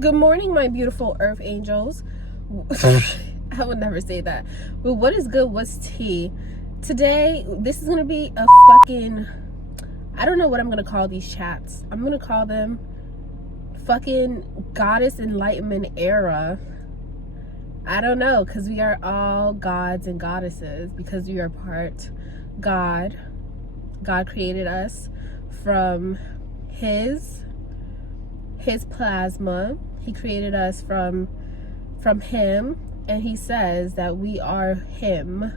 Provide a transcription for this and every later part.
Good morning, my beautiful earth angels. I would never say that. But what is good? What's tea? Today, this is going to be a fucking... I don't know what I'm going to call these chats. I'm going to call them fucking Goddess Enlightenment Era. I don't know, because we are all gods and goddesses, because we are part God. God created us from his plasma. He created us from him, and he says that we are him.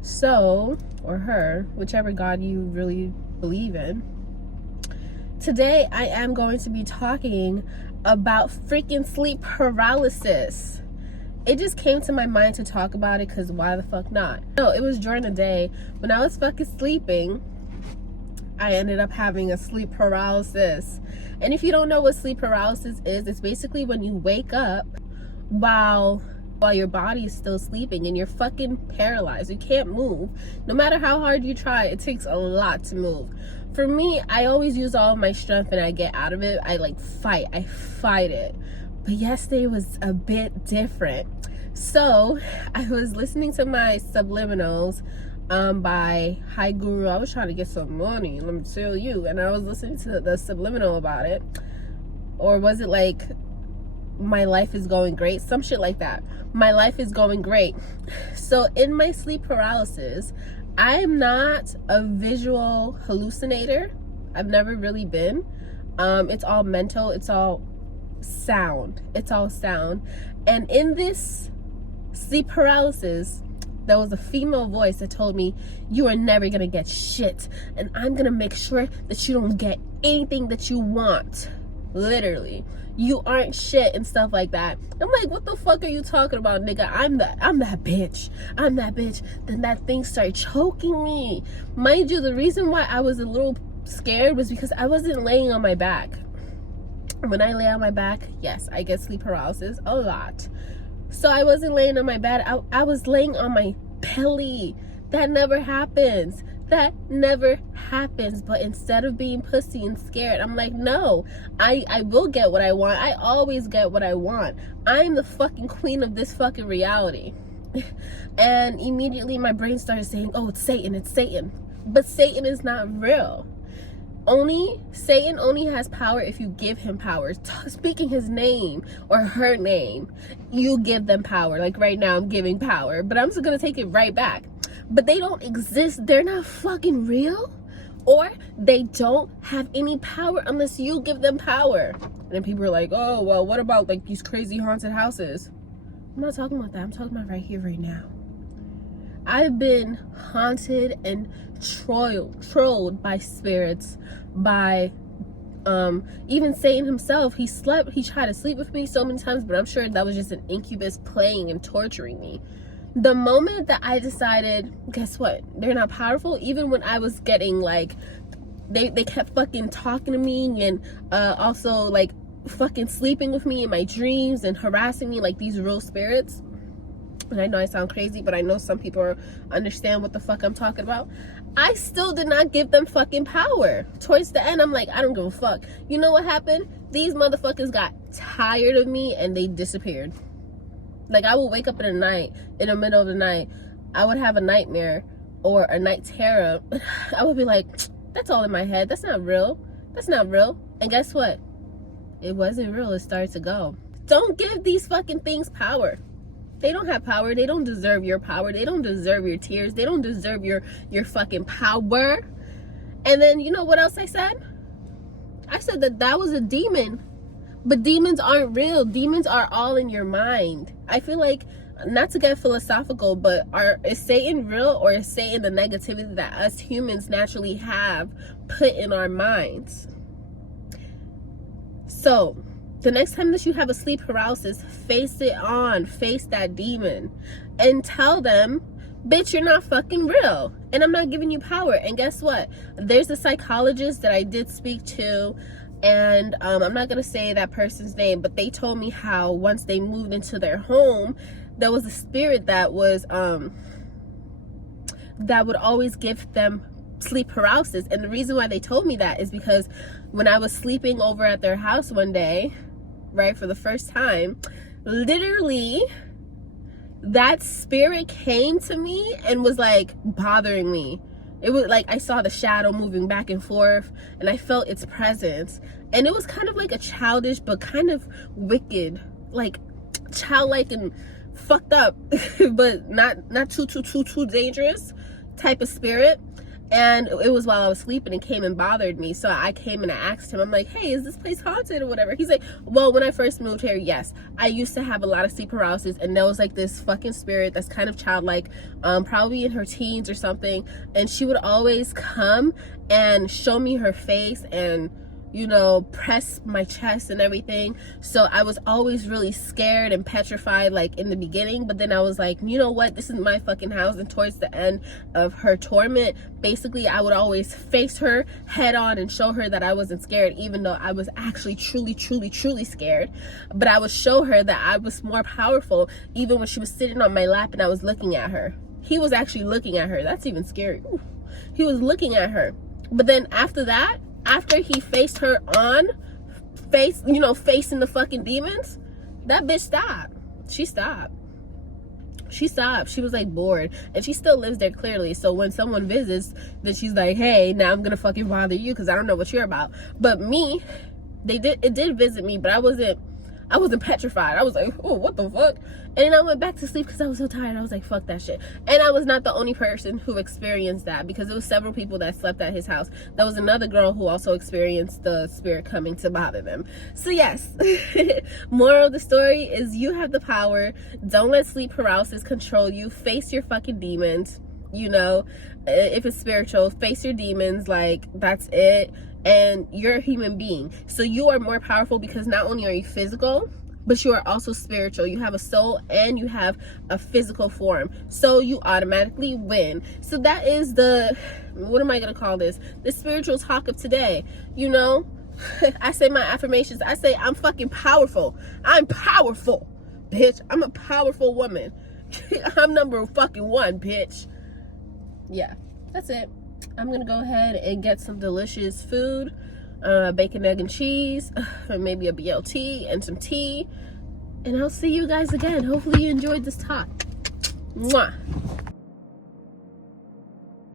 So, or her, whichever God you really believe in. Today I am going to be talking about freaking sleep paralysis. It just came to my mind to talk about it because why the fuck not? No, it was during the day when I was fucking sleeping. I ended up having a sleep paralysis. And if you don't know what sleep paralysis is, it's basically when you wake up while your body is still sleeping and you're fucking paralyzed. You can't move. No matter how hard you try, it takes a lot to move. For me, I always use all of my strength and I get out of it. I fight it. But yesterday was a bit different. So I was listening to my subliminals by Hi Guru. I was trying to get some money, let me tell you, and I was listening to the subliminal about it. Or was it like my life is going great, some shit like that. My life is going great. So in my sleep paralysis, I'm not a visual hallucinator. I've never really been. It's all mental, it's all sound, and in this sleep paralysis there was a female voice that told me, you are never gonna get shit, and I'm gonna make sure that you don't get anything that you want. Literally, you aren't shit and stuff like that. I'm like, what the fuck are you talking about, nigga? I'm that bitch. Then that thing started choking me. Mind you, the reason why I was a little scared was because I wasn't laying on my back. When I lay on my back, yes, I get sleep paralysis a lot. So I wasn't laying on my bed. I was laying on my belly. That never happens. But instead of being pussy and scared, I'm like, no, I will get what I want. I always get what I want. I'm the fucking queen of this fucking reality. And immediately my brain started saying, oh, it's Satan. But Satan is not real. Satan only has power if you give him power. Speaking his name or her name, you give them power. Like right now, I'm giving power, but I'm just gonna take it right back. But they don't exist. They're not fucking real, or they don't have any power unless you give them power. And then people are like, oh, well, what about like these crazy haunted houses? I'm not talking about that. I'm talking about right here, right now. I've been haunted and trolled by spirits, by even Satan himself. He tried to sleep with me so many times, but I'm sure that was just an incubus playing and torturing me. The moment that I decided, guess what, they're not powerful, even when I was getting like, they kept fucking talking to me and also like fucking sleeping with me in my dreams and harassing me like these real spirits. And I know I sound crazy, but I know some people understand what the fuck I'm talking about. I still did not give them fucking power. Towards the end, I'm like, I don't give a fuck. You know what happened? These motherfuckers got tired of me and they disappeared. Like, I would wake up in the middle of the night, I would have a nightmare or a night terror. I would be like, that's all in my head. That's not real. And guess what? It wasn't real. It started to go. Don't give these fucking things power. They don't have power. They don't deserve your power. They don't deserve your tears. They don't deserve your fucking power. And then, you know what else I said? I said that was a demon. But demons aren't real. Demons are all in your mind. I feel like, not to get philosophical, but is Satan real, or is Satan the negativity that us humans naturally have put in our minds? So, the next time that you have a sleep paralysis, face that demon and tell them, bitch, you're not fucking real and I'm not giving you power. And guess what? There's a psychologist that I did speak to, and I'm not gonna say that person's name, but they told me how once they moved into their home, there was a spirit that was that would always give them sleep paralysis. And the reason why they told me that is because when I was sleeping over at their house one day, right, for the first time, literally that spirit came to me and was like bothering me. It was like I saw the shadow moving back and forth, and I felt its presence, and it was kind of like a childish but kind of wicked, like childlike and fucked up but not too dangerous type of spirit. And it was while I was sleeping and came and bothered me. So I came and I asked him, I'm like, hey, is this place haunted or whatever? He's like, well, when I first moved here, yes, I used to have a lot of sleep paralysis, and there was like this fucking spirit that's kind of childlike, probably in her teens or something, and she would always come and show me her face and, you know, press my chest and everything. So I was always really scared and petrified, like in the beginning, but then I was like, you know what, this is my fucking house. And towards the end of her torment, basically I would always face her head on and show her that I wasn't scared, even though I was actually truly scared. But I would show her that I was more powerful, even when she was sitting on my lap and I was looking at her. He was actually looking at her. That's even scary. Ooh. He was looking at her. But then after that, after he faced her on, facing the fucking demons, that bitch stopped. She stopped. She was like bored, and she still lives there clearly. So when someone visits, then she's like, hey, now I'm gonna fucking bother you because I don't know what you're about. But me, it did visit me, but I wasn't petrified. I was like, oh, what the fuck? And then I went back to sleep because I was so tired. I was like, fuck that shit. And I was not the only person who experienced that, because there was several people that slept at his house. There was another girl who also experienced the spirit coming to bother them. So yes, moral of the story is you have the power. Don't let sleep paralysis control you. Face your fucking demons. You know, if it's spiritual, face your demons. Like, that's it. And you're a human being, so you are more powerful because not only are you physical, but you are also spiritual. You have a soul and you have a physical form, so you automatically win. So that is the, what am I gonna call this, the spiritual talk of today. You know, I say my affirmations. I say I'm fucking powerful. I'm powerful, bitch. I'm a powerful woman. I'm number fucking one, bitch. Yeah, that's it. I'm gonna go ahead and get some delicious food, bacon, egg, and cheese, and maybe a BLT and some tea, and I'll see you guys again. Hopefully you enjoyed this talk. Mwah.